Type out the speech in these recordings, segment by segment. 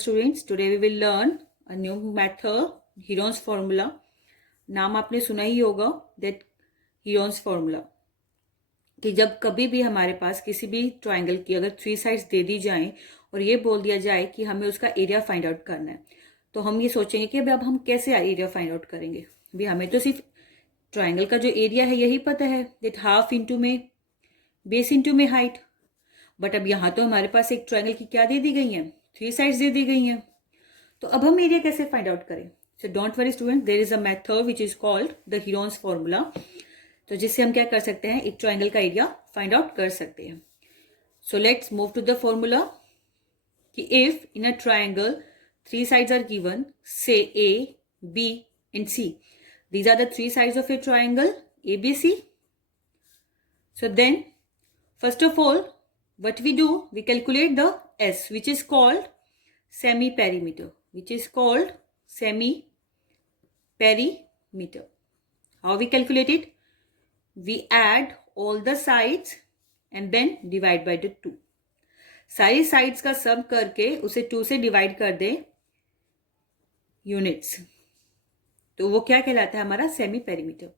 students, today we will learn a new method, Heron's formula. नाम आपने सुना ही होगा, that Heron's formula, कि जब कभी भी हमारे पास किसी भी ट्राइंगल की अगर 3 साइड्स दे दी जाएं और ये बोल दिया जाए कि हमें उसका एरिया फाइंड आउट करना है, तो हम ये सोचेंगे कि अब हम कैसे एरिया फाइंड आउट करेंगे। भी हमें तो सिर्फ ट्राइंगल का जो एरिया है यही पता है, दैट हाफ इंटू में बेस इंटू में हाइट। बट अब यहाँ तो हमारे पास एक ट्राइंगल की क्या दे दी गई है, 3 साइड्स दे दी गई हैं। तो अब हम एरिया कैसे फाइंड आउट करें? So don't worry student, there is a method which is called the Heron's formula. तो जिससे हम क्या कर सकते हैं, एक ट्राइंगल का एरिया फाइंड आउट कर सकते हैं। So let's move to the formula कि if in a triangle 3 sides are given, say A, B and C, these are the 3 sides of a triangle ABC. So then, first of all, what we do, we calculate the S, which is called semi-perimeter, which is called semi-perimeter. How we calculate it? We add all the sides and then divide by the 2. सारी sides का sum करके उसे 2 से divide कर दें units, तो वो क्या कहलाता है, हमारा semi perimeter.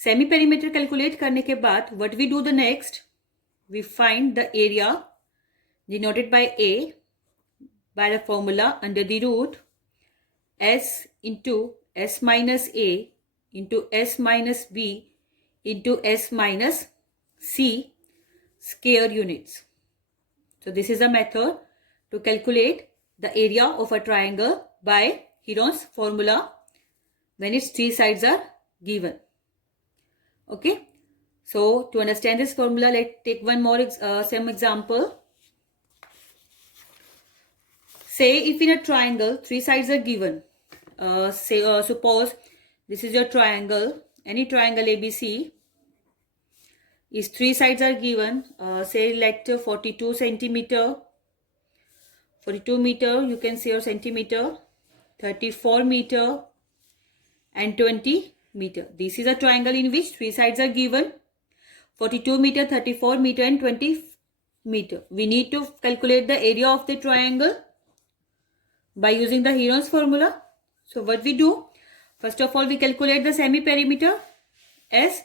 Semi perimeter calculate करने के बाद what we do the next, we find the area denoted by A by the formula under the root S into S minus A into S minus B into S minus C square units. So this is a method to calculate the area of a triangle by Heron's formula when its 3 sides are given. Okay, so to understand this formula, let's take one more same example. Say if in a triangle 3 sides are given, suppose this is your triangle, any triangle ABC is 3 sides are given, say let 42 centimeter, 42 meter, you can say, or centimeter, 34 meter and 20 meter. This is a triangle in which 3 sides are given, 42 meter, 34 meter and 20 meter. We need to calculate the area of the triangle by using the Heron's formula. So what we do, first of all we calculate the semi-perimeter S.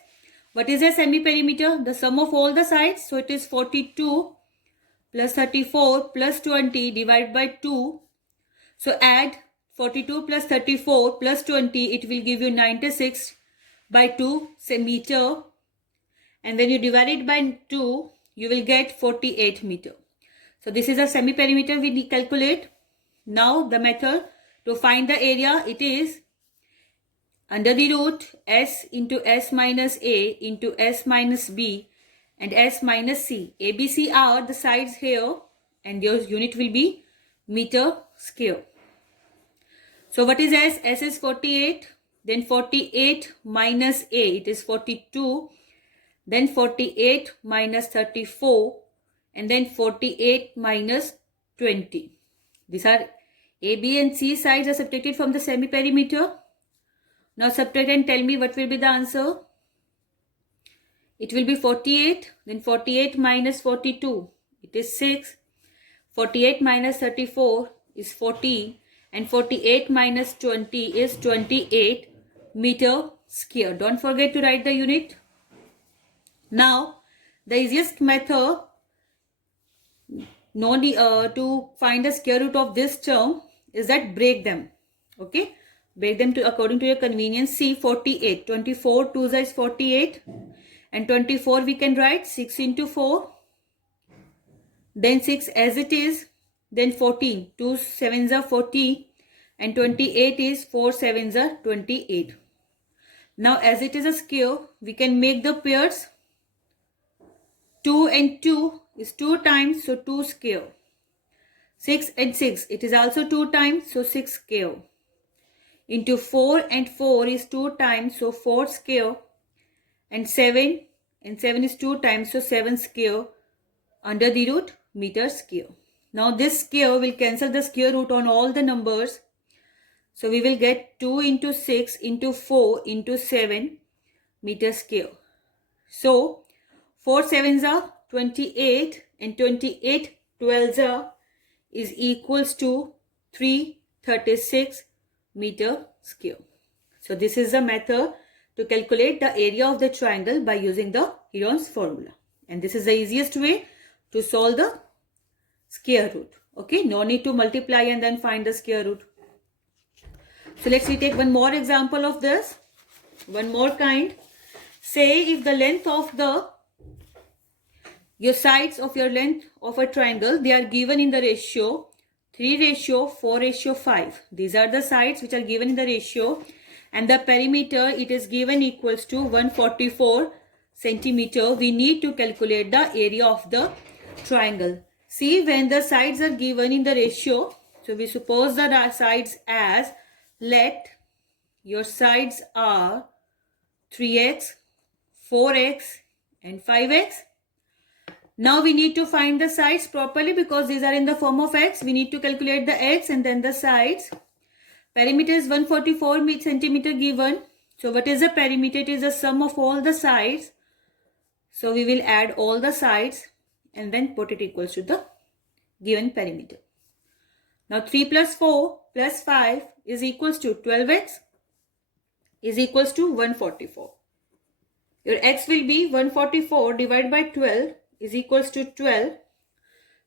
What is a semi-perimeter? The sum of all the sides. So it is 42 plus 34 plus 20 divided by 2. So add 42 plus 34 plus 20, it will give you 96 by 2 meter, and when you divide it by 2 you will get 48 meter. So this is a semi perimeter we calculate. Now the method to find the area, it is under the root s into s minus a into s minus b and s minus c. ABC are the sides here and your unit will be meter square. So what is S? S is 48, then 48 minus A, it is 42, then 48 minus 34, and then 48 minus 20. These are A, B and C sides are subtracted from the semi-perimeter. Now subtract and tell me what will be the answer. It will be 48, then 48 minus 42, it is 6, 48 minus 34 is 14, and 48 minus 20 is 28 meter square. Don't forget to write the unit. Now the easiest method to find the square root of this term is that break them. Okay, break them to according to your convenience. See, 48, 24 2 is 48, and 24 we can write 6 into 4, then 6 as it is, then 14, 2 7s are 40, and 28 is 4 7s are 28. Now as it is a square, we can make the pairs. 2 and 2 is 2 times, so 2 square. 6 and 6, it is also 2 times, so 6 square. Into 4 and 4 is 2 times, so 4 square. And 7 and 7 is 2 times, so 7 square under the root meter square. Now this square will cancel the square root on all the numbers. So we will get 2 into 6 into 4 into 7 meter square. So 4 7s are 28 and 28 12s are is equals to 336 meter square. So this is the method to calculate the area of the triangle by using the Heron's formula. And this is the easiest way to solve the square root. Okay, no need to multiply and then find the square root. So let's take one more example of this. One more kind. Say if the length of your sides of your length of a triangle, they are given in the ratio 3:4:5. These are the sides which are given in the ratio, and the perimeter it is given equals to 144 centimeter. We need to calculate the area of the triangle. See, when the sides are given in the ratio, so we suppose the sides as, let your sides are 3x, 4x and 5x. Now we need to find the sides properly because these are in the form of x. We need to calculate the x and then the sides. Perimeter is 144 centimeter given. So what is the perimeter? It is the sum of all the sides. So we will add all the sides and then put it equals to the given perimeter. Now 3 plus 4 plus 5 is equals to 12x is equals to 144. Your x will be 144 divided by 12 is equals to 12.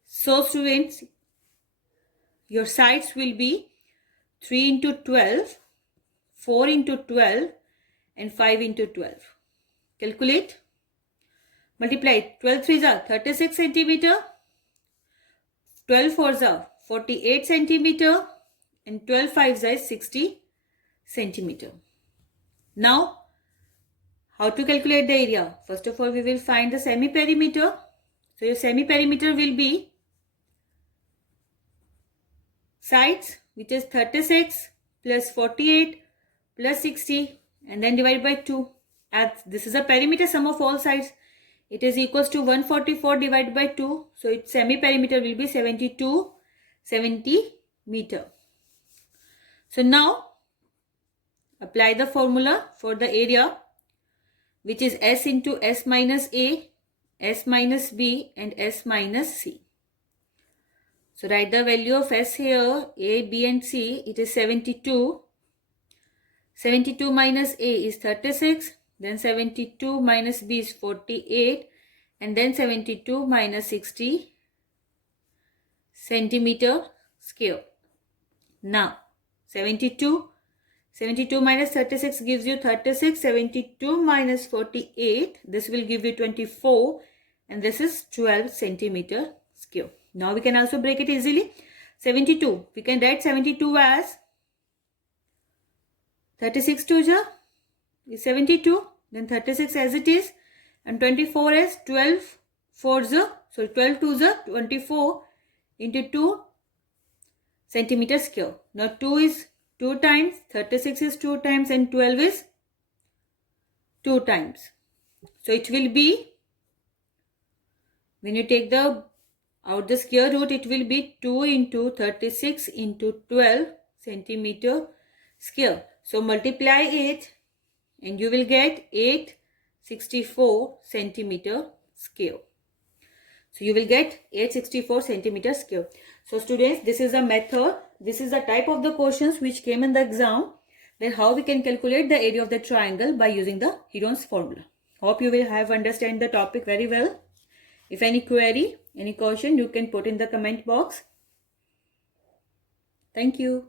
So students, your sides will be 3 into 12, 4 into 12 and 5 into 12. Calculate. Multiply. 12 3s are 36 centimeter. 12 4s are 48 centimeter. And 12 5s are 60 centimeter. Now, how to calculate the area? First of all, we will find the semi-perimeter. So your semi-perimeter will be sides, which is 36 plus 48 plus 60 and then divide by 2. As this is a perimeter sum of all sides. It is equals to 144 divided by 2. So its semi-perimeter will be 72 centimeter. So now apply the formula for the area, which is S into S minus A, S minus B and S minus C. So write the value of S here, A, B and C. It is 72. 72 minus A is 36. Then 72 minus B is 48. And then 72 minus 60 centimeter square. Now 72 minus 36 gives you 36. 72 minus 48, this will give you 24 and this is 12 centimeter square. Now we can also break it easily. 72, we can write 72 as 36 2 is 72, then 36 as it is, and 24 as 12 4 so 12 2 24 into 2 centimeter square. Now 2 is 2 times, 36 is 2 times and 12 is 2 times. So it will be, when you take the square root, it will be 2 into 36 into 12 centimeter square. So multiply it and you will get 864 centimeter square. So you will get 864 centimeter square. So students, this is a method. This is the type of the questions which came in the exam. Then how we can calculate the area of the triangle by using the Heron's formula. Hope you will have understand the topic very well. If any query, any question, you can put in the comment box. Thank you.